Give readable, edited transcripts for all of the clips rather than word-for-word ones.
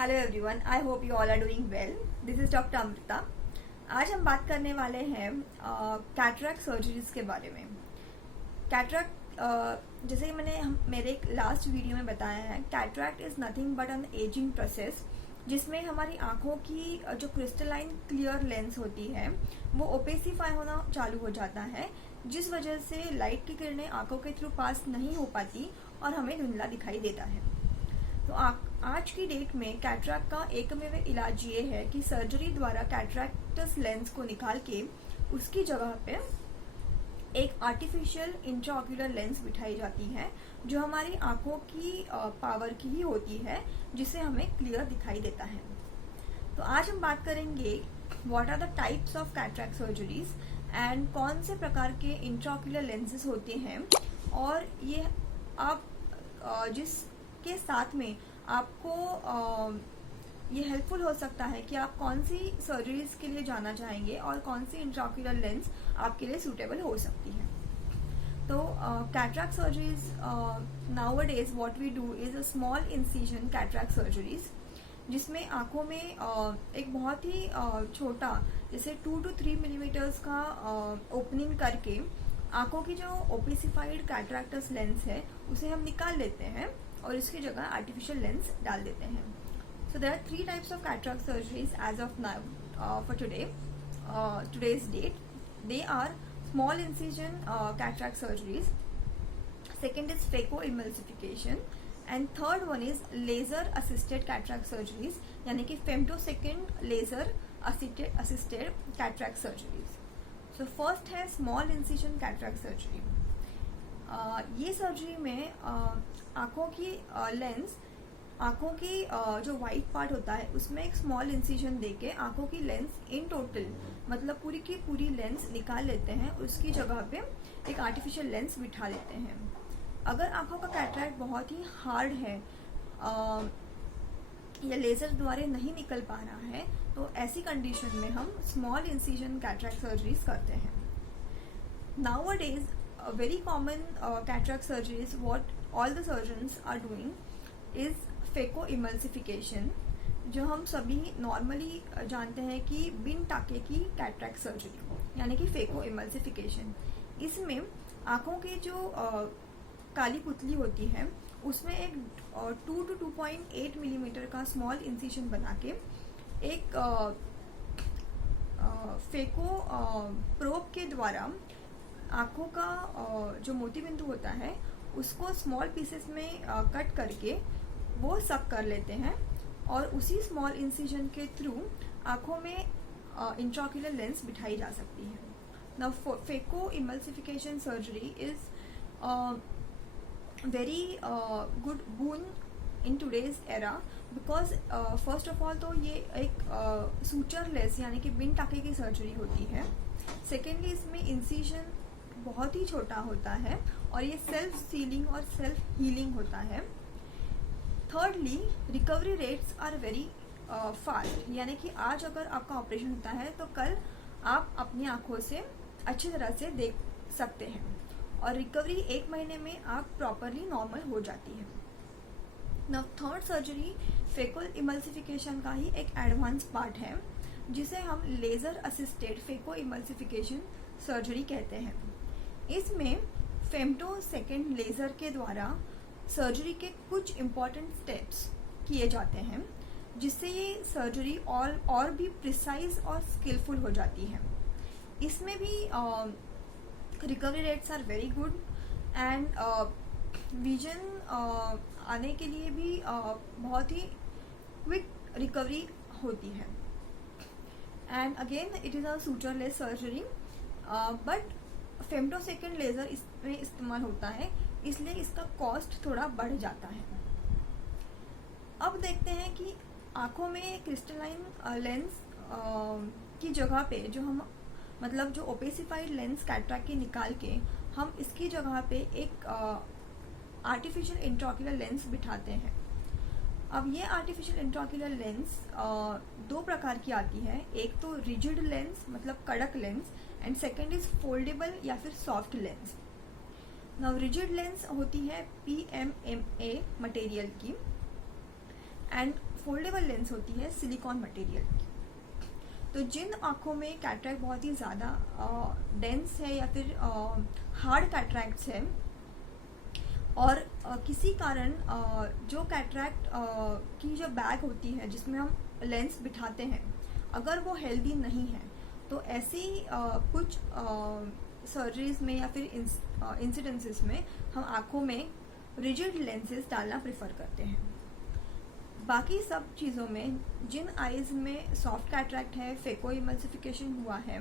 Hello everyone, I hope you all are doing well. This is doctor Amrita. आज हम बात करने वाले हैं कैटरैक्ट सर्जरीज के बारे में। कैटरैक्ट जैसे कि मैंने मेरे एक लास्ट वीडियो में बताया है, cataract is nothing but an ageing process जिसमें हमारी आंखों की जो क्रिस्टलाइन क्लियर लेंस होती है वो ओपेसिफाई होना चालू हो जाता है, जिस वजह से लाइट की किरणें आंखों के थ्रू पास नहीं हो पाती और हमें धुंधला दिखाई देता है। तो आज की डेट में कैटरैक्ट का एकमेव इलाज ये है कि सर्जरी द्वारा कैटरैक्टस लेंस को निकाल के उसकी जगह पे एक आर्टिफिशियल इंट्राऑक्यूलर लेंस बिठाई जाती है जो हमारी आंखों की पावर की ही होती है, जिससे हमें क्लियर दिखाई देता है। तो आज हम बात करेंगे what are the types of cataract surgeries and कौन से प्रकार के इंट्राऑक्यूलर लेंसेज होते हैं, और ये आप जिसके साथ में आपको ये हेल्पफुल हो सकता है कि आप कौन सी सर्जरीज के लिए जाना चाहेंगे और कौन सी इंट्राऑक्यूलर लेंस आपके लिए सूटेबल हो सकती है। तो cataract surgeries nowadays what we do is a small incision cataract surgeries, जिसमें आंखों में एक बहुत ही छोटा जैसे 2 to 3 मिलीमीटर्स का ओपनिंग करके आंखों की जो ओपेसिफाइड कैटरैक्टस लेंस है उसे हम निकाल लेते हैं और इसकी जगह आर्टिफिशियल लेंस डाल देते हैं। So there are 3 types of cataract surgeries as of now for today's date. They are small incision cataract surgeries. Second is phacoemulsification, and third one is laser assisted cataract surgeries, यानी कि femtosecond laser assisted cataract surgeries. So first है small incision cataract surgery. ये surgery में आंखों की lens, आंखों की जो वाइट पार्ट होता है उसमें एक स्मॉल इंसिजन देके आंखों की लेंस इन टोटल मतलब पूरी की पूरी लेंस निकाल लेते हैं, उसकी जगह पे एक आर्टिफिशियल लेंस बिठा लेते हैं। अगर आंखों का कैटरैक्ट बहुत ही हार्ड है या लेजर द्वारा नहीं निकल पा रहा है, तो ऐसी कंडीशन में हम स्मॉल इंसिजन कैटरैक्ट सर्जरीज करते हैं। Nowadays a very common cataract surgeries what all the surgeons are doing is phacoemulsification, जो हम सभी नॉर्मली जानते हैं कि बिन टाके की कैटरैक्ट सर्जरी यानी कि phacoemulsification। इसमें आंखों की जो काली पुतली होती है उसमें एक 2 to 2.8 मिलीमीटर का स्मॉल इंसिजन बना के एक फेको प्रोब के द्वारा आंखों का जो मोती बिंदु होता है उसको स्मॉल पीसेस में कट करके वो सक कर लेते हैं और उसी स्मॉल इंसिजन के थ्रू आंखों में इंट्राऑक्यूलर लेंस बिठाई जा सकती है। Now phacoemulsification surgery is very good boon in today's era because first of all तो ये एक सूचरलेस यानी कि बिन टाके की सर्जरी होती है। सेकेंडली इसमें इंसिजन बहुत ही छोटा होता है और ये सेल्फ सीलिंग और सेल्फ हीलिंग होता है। Thirdly recovery rates are very fast, यानी कि आज अगर आपका ऑपरेशन होता है तो कल आप अपनी आंखों से अच्छी तरह से देख सकते हैं और रिकवरी 1 महीने में आप प्रॉपरली नॉर्मल हो जाती है। नाउ थर्ड सर्जरी फेकोइमल्सिफिकेशन का ही एक एडवांस पार्ट है जिसे हम लेजर असिस्टेड फेकोइमल्सिफिकेशन सर्जरी कहते हैं। इसमें फेम्टोसेकेंड लेजर के द्वारा सर्जरी के कुछ इम्पॉर्टेंट स्टेप्स किए जाते हैं जिससे ये सर्जरी और भी प्रिसाइज और स्किलफुल हो जाती है। इसमें भी recovery rates are very good and vision आने के लिए भी बहुत ही क्विक रिकवरी होती है। And again it is a sutureless surgery but femtosecond laser इसमें इस्तेमाल होता है, इसलिए इसका कॉस्ट थोड़ा बढ़ जाता है। अब देखते हैं कि आंखों में क्रिस्टलाइन लेंस की जगह पे जो हम मतलब जो ओपेसिफाइड लेंस कैटरैक्ट की निकाल के हम इसकी जगह पे एक आर्टिफिशियल इंट्राऑक्यूलर लेंस बिठाते हैं। अब ये आर्टिफिशियल इंट्राऑक्यूलर लेंस 2 प्रकार की आती है, एक तो रिजिड लेंस मतलब कड़क lens and second is foldable या फिर soft lens. Now rigid lens होती है PMMA मटेरियल की एंड फोल्डेबल लेंस होती है सिलिकॉन मटेरियल की। तो जिन आँखों में कैटरैक्ट बहुत ही ज़्यादा डेंस है या फिर हार्ड कैटरैक्ट्स है और किसी कारण जो कैटरैक्ट की जो बैग होती है जिसमें हम लेंस बिठाते हैं अगर वो हेल्दी नहीं है, तो ऐसी कुछ सर्जरीज में या फिर इंसिडेंसेस में हम आँखों में रिजिड लेंसेज डालना प्रेफर करते हैं। बाकी सब चीज़ों में जिन आईज में सॉफ्ट कैटरैक्ट है, फेको इमल्सिफिकेशन हुआ है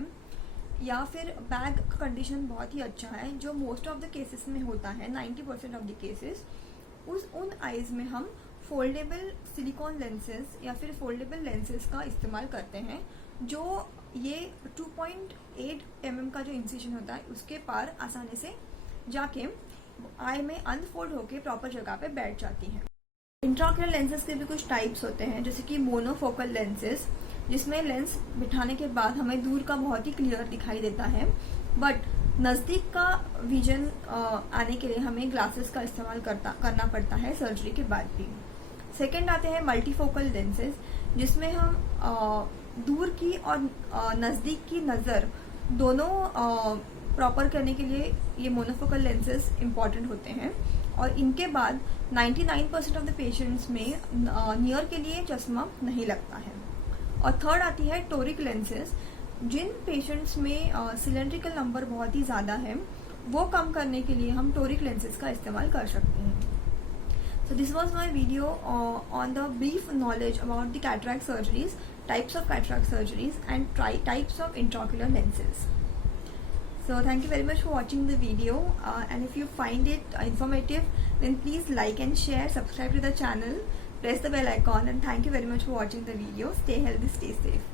या फिर बैग का कंडीशन बहुत ही अच्छा है, जो मोस्ट ऑफ द केसेस में होता है, 90% ऑफ द केसेस, उन आईज में हम फोल्डेबल सिलिकॉन लेंसेज या फिर फोल्डेबल लेंसेज का इस्तेमाल करते हैं, जो ये 2.8 mm का जो इंसिजन होता है उसके पार आसानी से जाके आई में अनफोल्ड होके प्रॉपर जगह पे बैठ जाती हैं। इंट्राओक्युलर लेंसेज के भी कुछ टाइप्स होते हैं, जैसे कि मोनोफोकल लेंसेज, जिसमें लेंस बिठाने के बाद हमें दूर का बहुत ही क्लियर दिखाई देता है, बट नज़दीक का विजन आने के लिए हमें ग्लासेस का इस्तेमाल करना पड़ता है सर्जरी के बाद भी। सेकंड आते हैं मल्टीफोकल लेंसेज, जिसमें हम दूर की और नज़दीक की नज़र दोनों प्रॉपर करने के लिए ये मोनोफोकल लेंसेज इम्पॉर्टेंट होते हैं। और इनके बाद 99% ऑफ द पेशेंट्स में नियर के लिए चश्मा नहीं लगता है। और थर्ड आती है टोरिक लेंसेज, जिन पेशेंट्स में सिलेंड्रिकल नंबर बहुत ही ज़्यादा है वो कम करने के लिए हम टोरिक लेंसेज का इस्तेमाल कर सकते हैं। So this was my video on the brief knowledge about the cataract surgeries, types of cataract surgeries and types of intraocular lenses. So thank you very much for watching the video and if you find it informative, then please like and share, subscribe to the channel, press the bell icon, and thank you very much for watching the video. Stay healthy, stay safe.